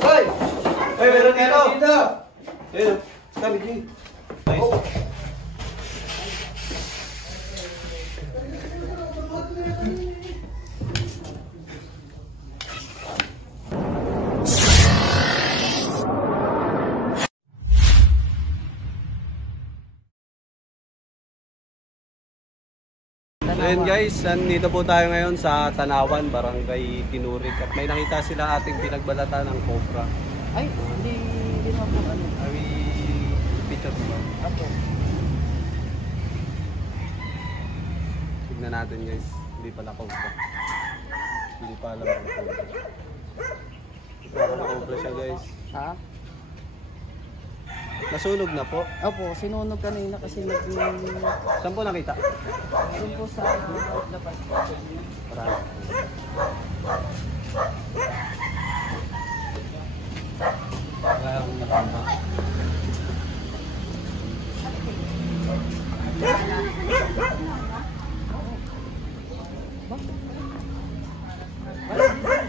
Hoy! Ay, meron dito! Dito! Ayun, kami G. Nice. Ayun guys, nandito po tayo ngayon sa Tanawan, Barangay Tinurik. At may nakita sila ating pinagbalatan ng cobra. Ay, hindi naman po ano. Are we picture mo ba? Apo. Tignan natin guys, hindi pala cobra. Hindi pa alam ang cobra. Hindi pa alam cobra siya guys. Ha? Nasunog na po. Opo, sinunog kanina kasi Saan po nakita? doon po sa labas. Marami. Wala akong nakita.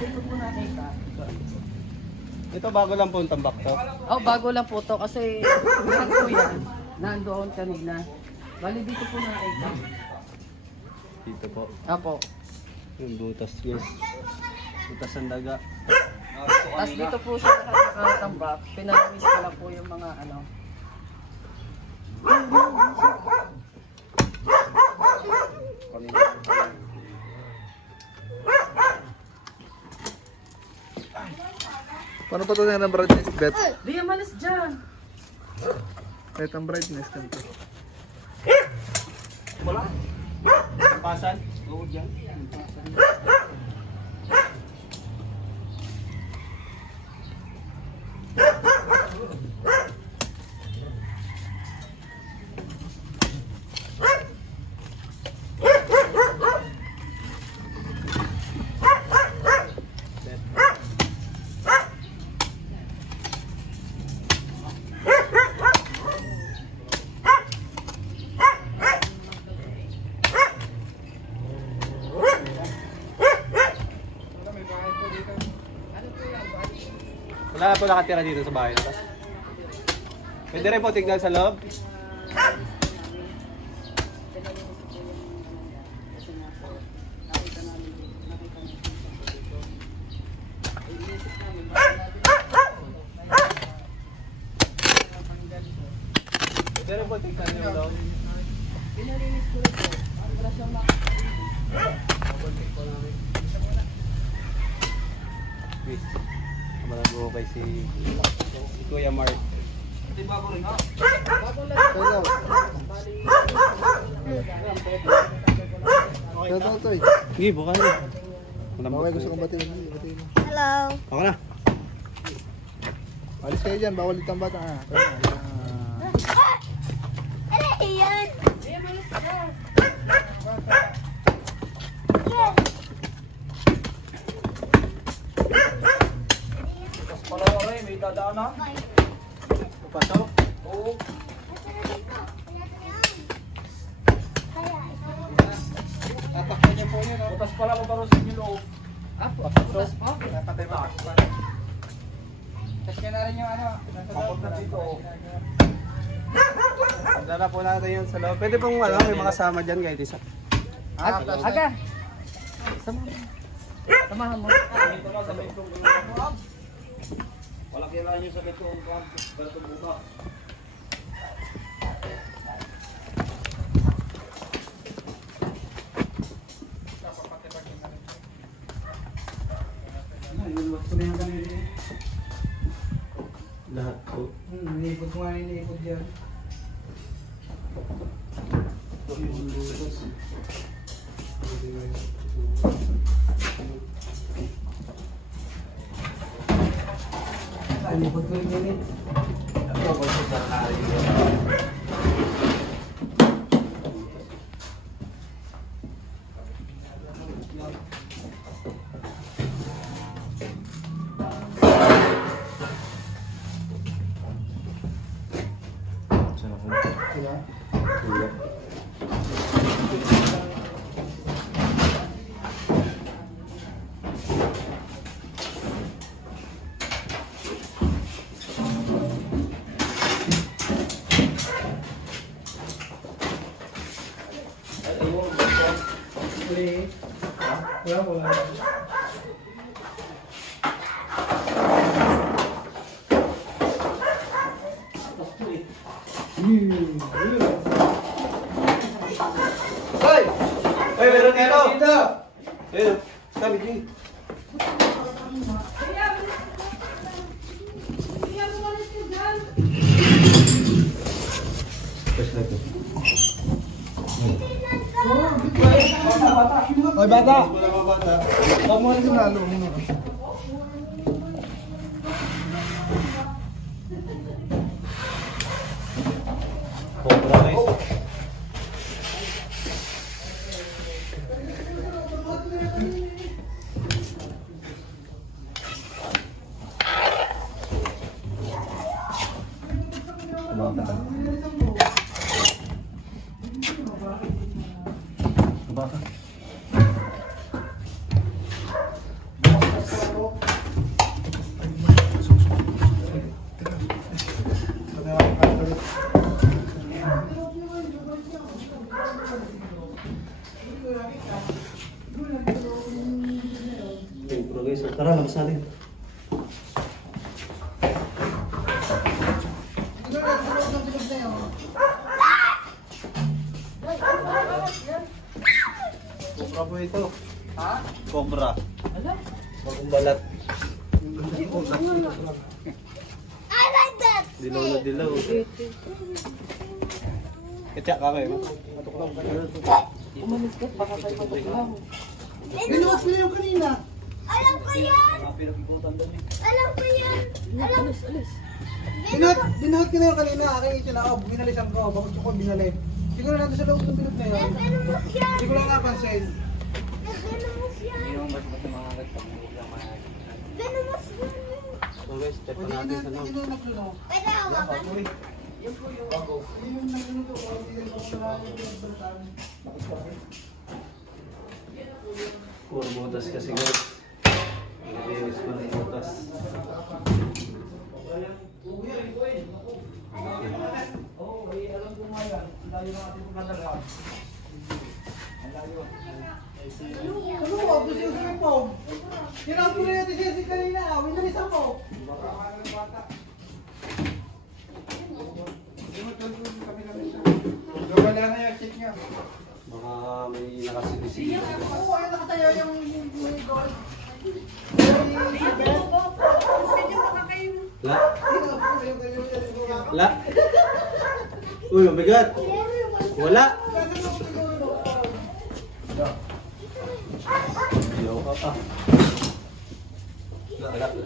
Dito po nakita. Ito bago lang po ang tambak to. Oh, bago lang po to kasi yan po yan. Nandoon kanina. Bali dito po nakita. Dito po. Opo. Yung butas guys. Butas ang daga. Tapos dito po siya nakatambak. Pinalinis ko lang po yung mga ano. Paano pa ito ng brightness, Bet? Di malis dyan. Kahit ang brightness ganito. Wala. Pasan? Oo dyan. Pasan. Wala na po nakatira dito sa bahay na to. Pwede rin po tignan sa loob. Pwede rin po tignan yung loob. Pinalinis ko rin po. Para siyang Please. Malago kay si Kuya Mark. Ito bago rin ha? bago lang. Ito, ito, ito. Sige, buka na. Bawal gusto kong batiin. Hello. Ako na. Alis kayo dyan, bawal itang bata. Ano yan? Palawa rin, may dadaan na. Pasok. Oo. Tatakpan niya po yun. Butas pala mabarusin yung loob. Apo, butas po. Natatakas. Tapos kaya na rin yung ano. Papunta dito. Dala po natin yun sa loob. Pwede pong ano, may mga sama dyan kahit isa. Aga. Samahan mo. Dito na sa may itong wala kailangan nyo sa itong baratong buka. Iluwas ko na yan kanina. Lahat po. Iniipot ko nga iniipot dyan. Ito yung butas. Iniipot ko yung ganit. Ito ako sa hari. Hoy! Hoy, meron dito! Ayun, sabi niyo. Hoy, bata! Wala mga bata. Huwag mo rin sinalo. Cobra guys. Cobra guys. Tara, labas natin. Cobra po ito. Ha? Cobra. Ala? Bagong balat. I like that. Dilaw na dilaw. Ketyak ka kayo. Umalis ka, baka tayo magpapagawa. Binuhat ko yung kanina. Alam ko yan. Alam ko yan. Alam Alis, alis. Binuhat ko na yung kanina. Aking itinaob. Binalisan ko. Bakit ko binalay? Siguro nandun sa loob ng bilog na yun. Venomous yan. Hindi ko lang napansin. Venomous yan. Venomous yan. So guys, check Pwede natin sa yun loob. yung nagluno. Pwede hawakan. Yung nagluno to. Hindi ko na Puro butas kasi guys. Nalinis ko ng butas. Ano mo? Gusto yung sumipong. Hinang ko na yung tisisi kanina. Winalisan ko. Wala na yung check niya. Baka may nakasinisi. Oo, ay nakatayo yung goal. La? La? Uy, mabigat. Wala. Ayaw ka pa. La, la, la.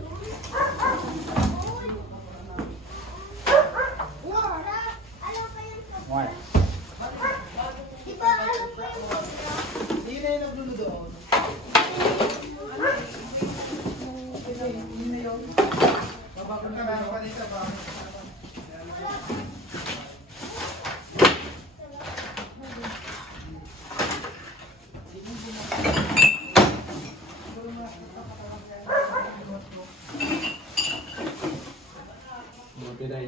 Laura, alam ko yan sa... Why? Diba alam ko yan sa... Hindi na yung naglulo doon. Babakon ka na pa dito ba?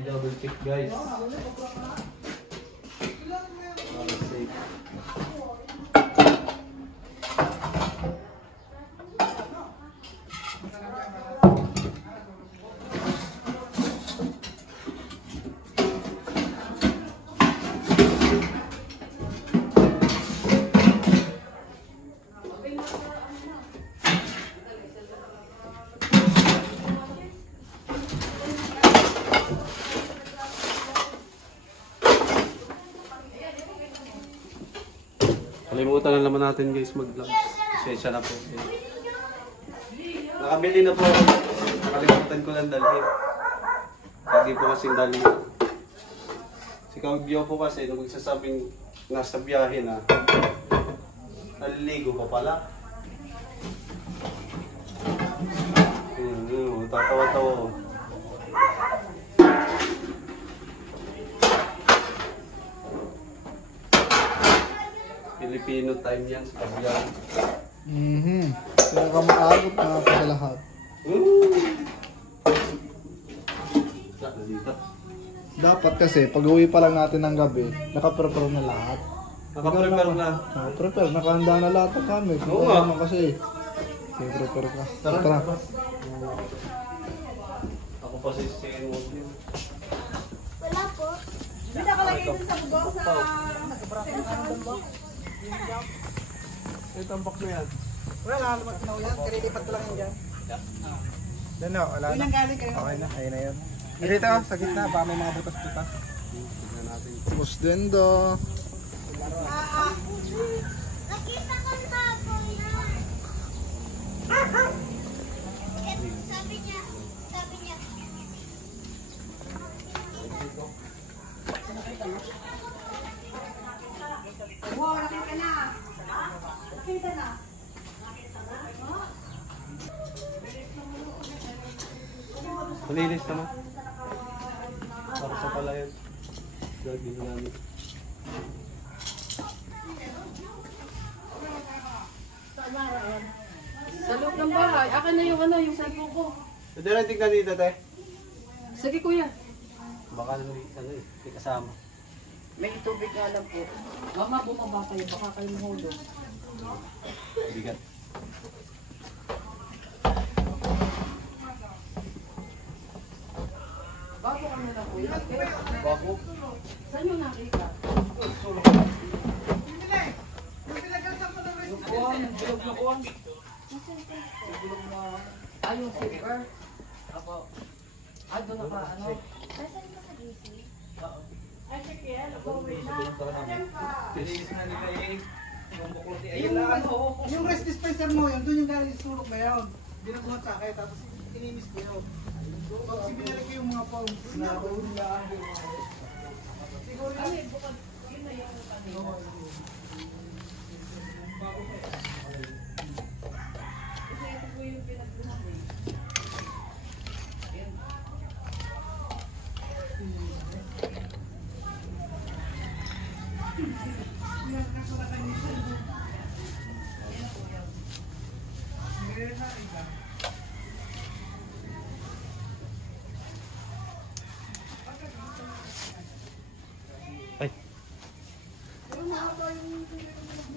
Double check guys. Para safe. Kalimutan na naman natin guys mag-vlog. Pasensya na po. Nakabili na po ako. Nakalimutan ko lang dalhin. Lagi po kasing dalhin. Si Kaugyo po kasi nung nagsasabing nasa biyahe na, naliligo pa pala. Tatawa-tawa. Filipino time yan sa biyahe. Kaya ka makaagot na pa sa lahat. Dito. Dapat kasi, pag uwi pa lang natin ng gabi, nakaprepare na lahat. Naka-prepare na. Prepare, nakahanda na lahat ng gamit. Oo nga. Naman kasi. Okay, prepare ka. Tara. Ako pa si Sikin mo. Wala po. Hindi nakalagay dun sa bubong sa... Ito ang box na yan. Wala na, lumat na yan. Karilipat ko lang yan dyan. Yan o, wala na. Ilang galing kayo? Okay na, ayun na yun. Dito, sa gitna, baka may mga butas-butas. Bus Dendo. Nakita ko na po yan. Sabi niya. Wow, nakita na. Nakita na. Malinis naman. Para sa pala yun. Gagawin namin. Sa loob ng bahay, akin na yung yung cellphone ko. Pwede na tignan dito, te. Sige kuya. Baka may kasama. May tubig nga lang po. Mama, bumaba kayo. Baka kayo mahulog. Bigat. Bago kami na kuya. Bago. Saan yung nakita? Lukuan, bilog-lukuan. Bilog na... Yung silver. Ako. Doon naka ano? Nasaan ka sa DC? Yung rest dispenser mo, yun, doon yung galing sulok na yun. Binabuhat sa akin, tapos inimis ko yun. Pag sinilagay ko yung mga palms na doon na siguro yun.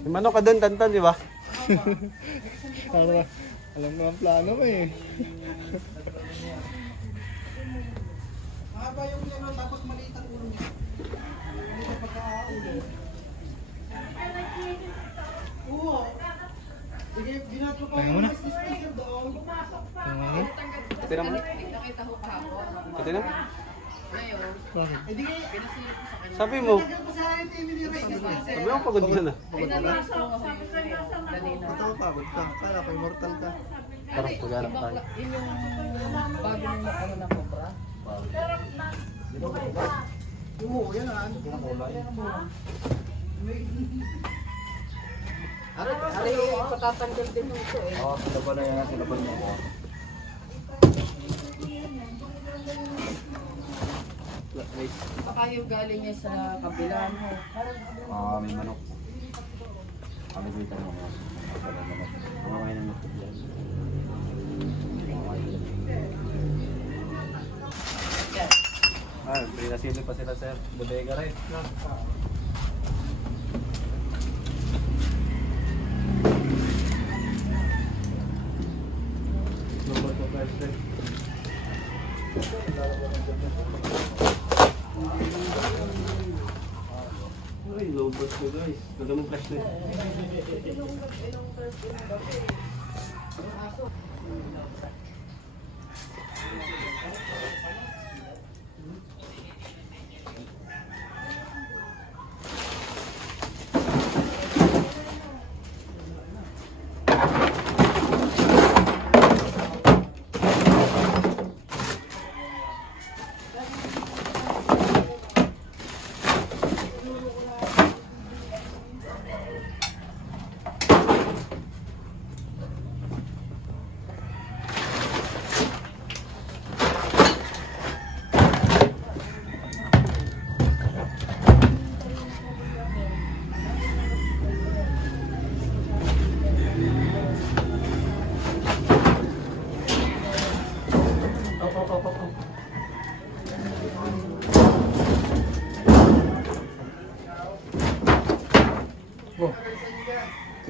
May manok ka doon, Tantan, di ba? Alam mo ang plano mo eh. Mahaba yung ulo, tapos maliit ang ulo niya. Maliit ang pagkakaulo. Oo. Sige, ginagawa ko yung rest dispenser doon. Pati naman. Nakita ko kahapon. Pati naman. Ngayon, Eh di kayo, Sabi mo. nagagawa ko sa akin yung mini rest dispenser. Sabi mo, pagod ka na. ay nalinis ko nga kanina. Ito, pagod ka. Kala ko immortal ka. Parang paghanap tayo. Yun yung bago ng ano na cobra. Oo, yan ah. Ari, patatanggal din ito eh. Oo, silaban na yan. Silaban mo. Baka yung galing niya sa kabila mo. May manok. Kalibitan mo. Mamamay ng manok yan. Pinasili pa sila, sir. Bodega rin. Number to flashlight. Ay, low burst ko guys. Ganda mong flashlight.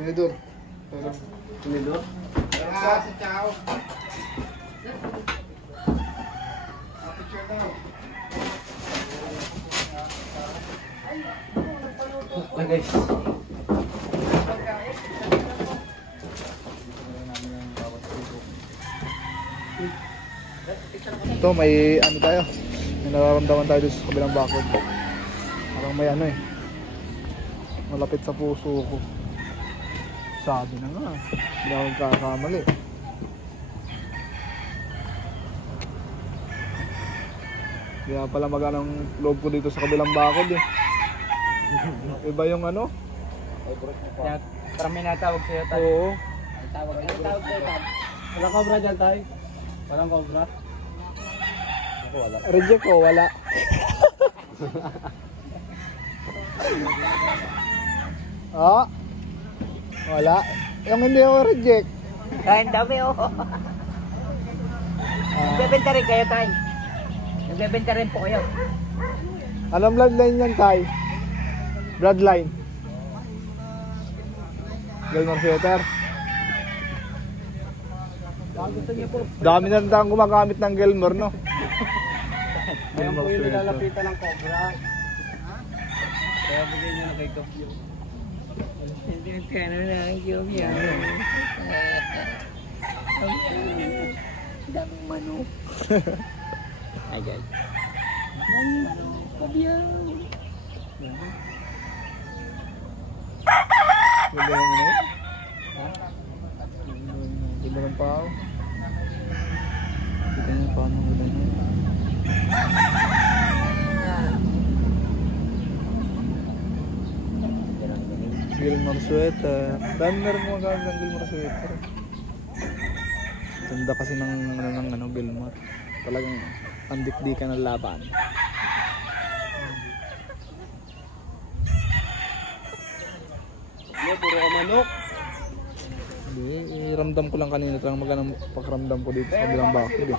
Tinidor. Tinidor? Si Chao. Picture daw. Okay. Ito, may ano tayo. May nararamdaman tayo dito sa kabilang bakod. Parang may ano eh. Malapit sa puso ko. Sabi na nga. Hindi ako nagkakamali. Kaya pala maganang loob ko dito sa kabilang bakod eh. Iba yung ano? Parang may natawag sa'yo tayo. Oo. Tawag sa'yo tayo. Walang cobra dyan tayo. Walang cobra. Reject ko, wala. Ah? Wala. Yung hindi ako reject. Ay, ang dami oh. Nagbebenta rin kayo tayo. Nagbebenta rin po kayo. Anong bloodline yan, Tay? Bloodline. Gilmore Sweater. Dami na rin tayong gumagamit ng Gilmore, no? Ayun po yung nilalapitan ng cobra. Kaya bigyan nyo na kay Kopyo. Hindi ka na lang yung yan. Daming manok. Ay guys. Daming manok. Kopyo. Ganda ng ano? Ganda ng pao. Ganda ng pao ng ganda ng Gilmore Sweater. Dami na rin mga gamit ng Gilmore Sweater. Ganda kasi ng Gilmore. Talagang pandikdikan ng laban. Puro ka manok. Hindi, iramdam ko lang kanina. Talagang magandang pakiramdam ko dito sa kabilang bakod eh.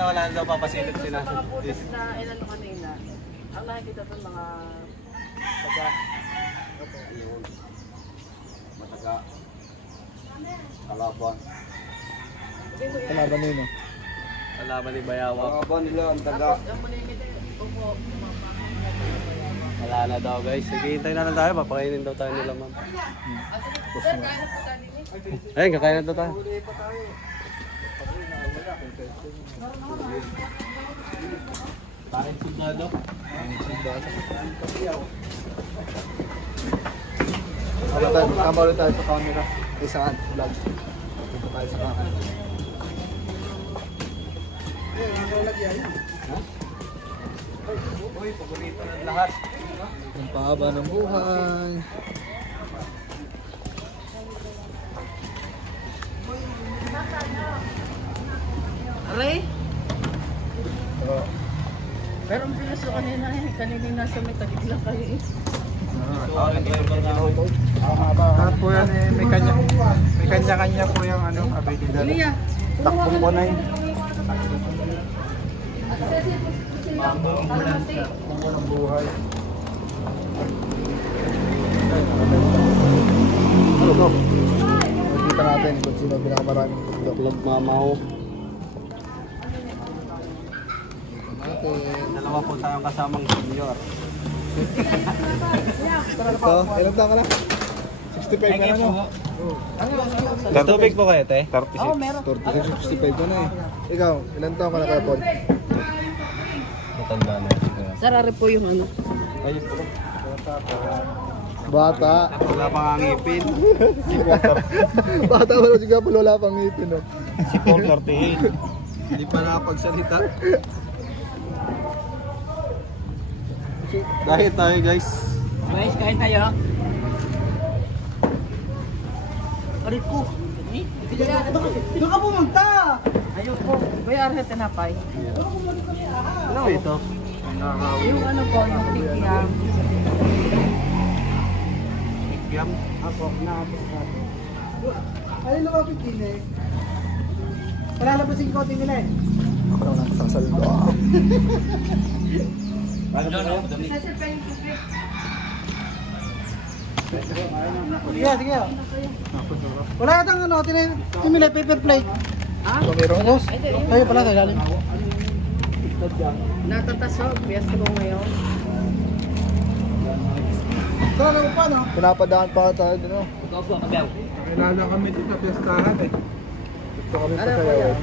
Wala na daw papasilip sila. Mga pulis na ilan kanina. Ang nakikita doon mga taga. Mataga. Kalaban. Kalaban nino. Kalaban ni Bayawak. Kalaban nila ang taga. Ang manimit upo. Wala na daw guys. Sige, hintay na lang tayo. Papakainin daw tayo nila ma'am. Ayun, kakain na daw tayo. Kain sundalo. Tama ulit tayo sa camera. Isaan, vlog. Dito tayo sa camera. Uy, paborito ng lahat. Ang pahaba ng buhay. Aray? Pero ang pilas ko kanina eh. Kanina nasa may tagig lang kayo eh. Lahat po yan eh, may kanya-kanya po yung ano, abilidad. Liya. Takbong ko na yun. Takbong ng buhay. Ano to? Makikita natin kung sino pinakamaraming tuklok. Club Mamaw. Natin. Dalawa po tayong kasamang senior. Ito, ilang taon ka na? 65 ka na no? Tubig po kayo, te? 36. Oo, meron. 46, 65 ka na eh. Ikaw, ilang taon ka na kaya, Paul? Matanda na yun siguro. Sarari po yung ano. Ayos po. Bata. Wala pang ang ngipin. Bata wala si Gapol, wala pang ngipin no? Si Paul 38. Hindi pa nakapagsalita. Dahil tayo guys. Guys, kain tayo. Arit ko. Doon ka pumunta! Ayun po. Kuya Arhe, tinapay. Ano ito? Yung ano po, yung tikyam. Yum. Ako, naapos natin. Ano yung lumapit din eh? Palalabasin ko nila eh. Ako naman ang sasaldo. Nasa pa yung tubig. Sige, sige. Wala yatang ano, tinili paper plate. Ayos. Tayo pala tayo lalim. Natatasog. Fiesta mo ngayon. Saan ano pa no? Pinapadaan pa tayo din, no? Kailangan kami dito sa piyestahan eh. Gusto kami sa sayaw.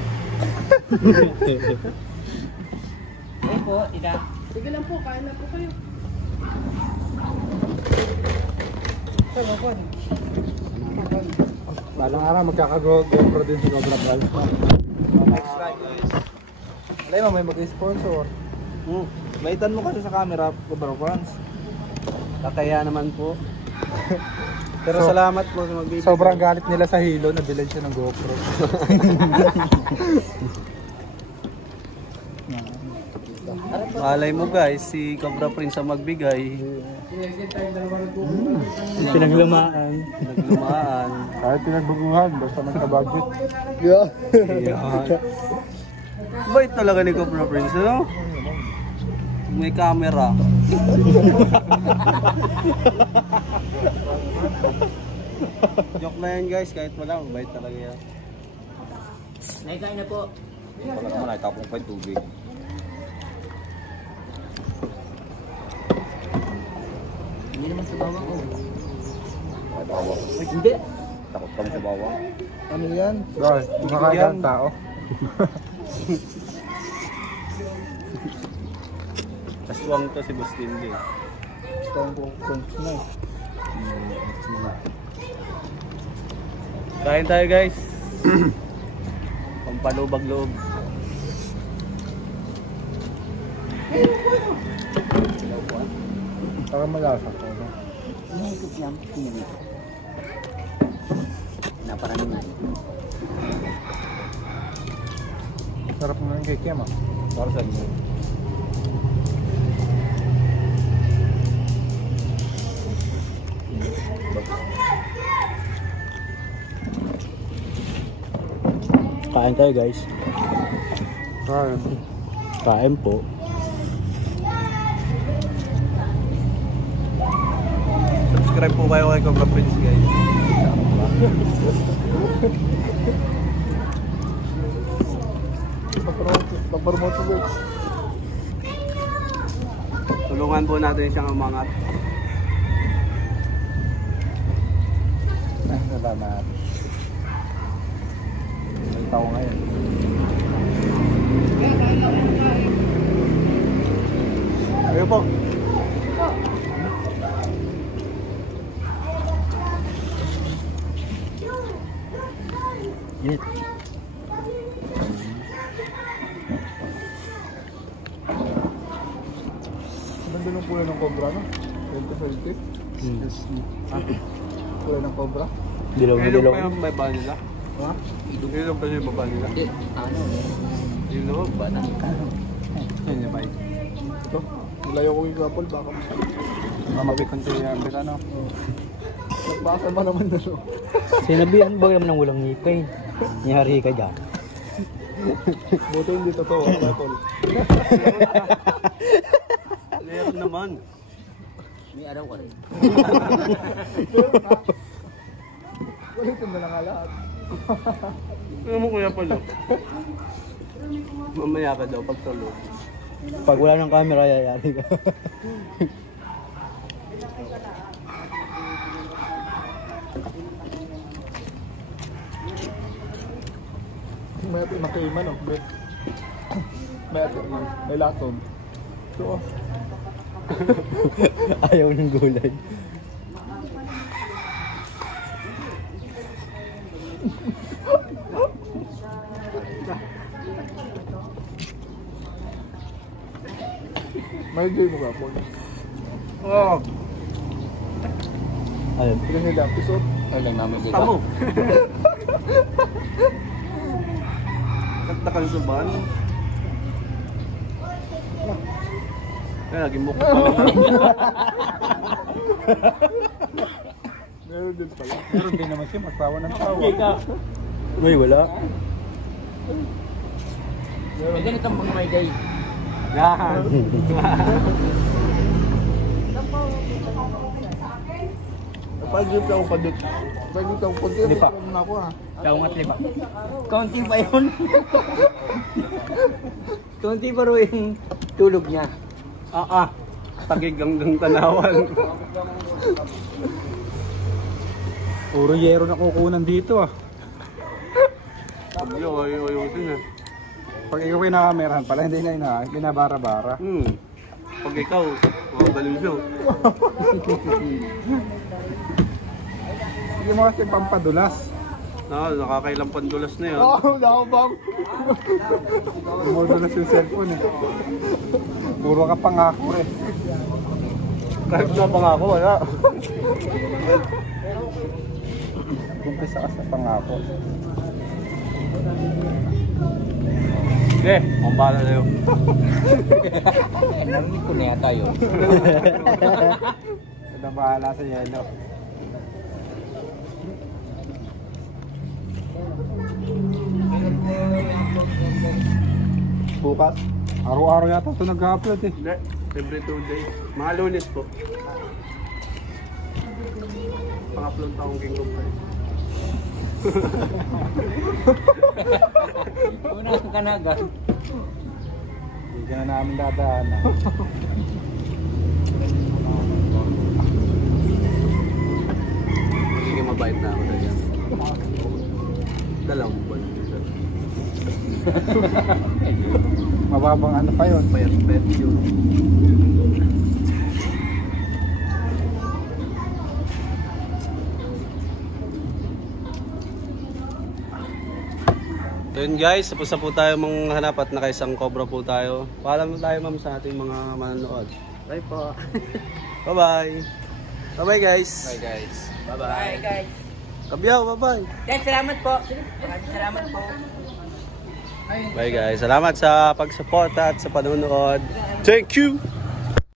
Ayun po, ina. Sige lang po, kain na po kayo. Saan ako? Balang araw, magkaka-GoPro din si Cobra Ball. Next time, guys. Alay mo, may mag-sponsor. Baitan mo kasi sa camera, Cobra Fans. Kakaya naman po. Pero salamat po sa magbibigay. Sobrang galit nila sa Hilo, nabilad siya ng GoPro. Malay mo guys, si Cobra Prince ang magbigay. Pinaglumaan. Naglumaan. Kahit pinagbaguhan, basta magka-budget. Yeah. Yan. Bait talaga ni Cobra Prince, no? May camera. Joke na yan guys, kahit wala, mabait talaga yan. Naikain na po. Wala naman ay tapong pa yung tubig. Hindi naman sa bawang ko. Ay, bawang. Hindi. Takot kami sa bawang. Ano yan? Bro, kumakain ang tao. Aswang to si Bustin din. Gusto ang punch na eh. Kain tayo guys. Pampalubag loob. Para malasa ko. No? Nahikot lang. Pinagit. Naparami na. Sarap mo yung kay ah. Para sa inyo. Kain tayo guys. Kain po. Subscribe po kayo kay Cobra Prince guys. Pag-promote mo guys. Tulungan po natin siyang umangat. Salamat. May tao ngayon. Ayun po. Init. Ganda ng kulay ng cobra, no? 20-20. Kulay ng cobra. Ilong pa yung baba nila. Ha? Ilong pa yung baba nila. Ano? Ilong ba na? Yan yung bike. Ito. Nilayo ko yung couple, baka mamabit konti yung Amerikano. Nagbasa ba naman na, no? Sinabihan ba naman ng walang ngipin? Nyari ka dyan. Buto hindi totoo, couple. Meron naman. May araw ka rin. Ulitin mo na nga lahat. Ano mo kuya pala? Mamaya ka daw pag tulog. Pag wala ng camera, yayari ka. May atin makaima, no? May atin, may lason. So, Ayaw ng gulay. may enjoy mo couple. Oo. Ayun. Ito nila episode. Ay lang namin dito. Tamo. Nagtakan sa ban. Kaya naging mukha pa lang. Meron din naman siya, magtawa ng tawa. Uy, wala. May ganitong mga may day. Yan. Pag-drip ako kadit. Pag-drip ako kadit. Lipa. Ako ha. Kaungat liba. Kaunti pa yun. Kaunti pa rin yung tulog niya. Tagig hanggang tanawan. Puro yero na kukunan dito ah. Ayaw din ah. Pag ikaw kinakamerahan pala, hindi na binabara-bara. Pag ikaw, magaling siya. Hindi mo kasi pampadulas. Nakakailang pandulas na yan. Nakabang. Umudulas yung cellphone eh. Puro ka pangako eh. Kahit na pangako, wala. Kumpisa ka sa pangako. Okay, mambala na yun. Narinig ko na yata yun. Ito bahala sa yelo. Bukas, araw-araw yata ito nag-upload eh. Hindi, every 2 days. Mga Lunes po. Pang-upload pa akong King of Fighters. Una ang kanaga. Hindi ka na namin dadaanan. Sige, mabait na ako na yan. Dalawang buwan. Mababang ano pa yun? Payat-payat yun. So yun guys, tapos na po tayo manghanap at nakaisang cobra po tayo. Paalam na tayo ma'am sa ating mga manonood. Bye po. Bye-bye! Bye-bye guys! Bye guys. Bye guys. Kabyaw, bye-bye! Guys, salamat po. Maraming salamat po. Bye guys, salamat sa pag-support at sa panonood. Thank you!